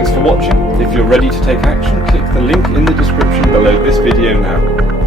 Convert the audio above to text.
Thanks for watching. If you're ready to take action, click the link in the description below this video now.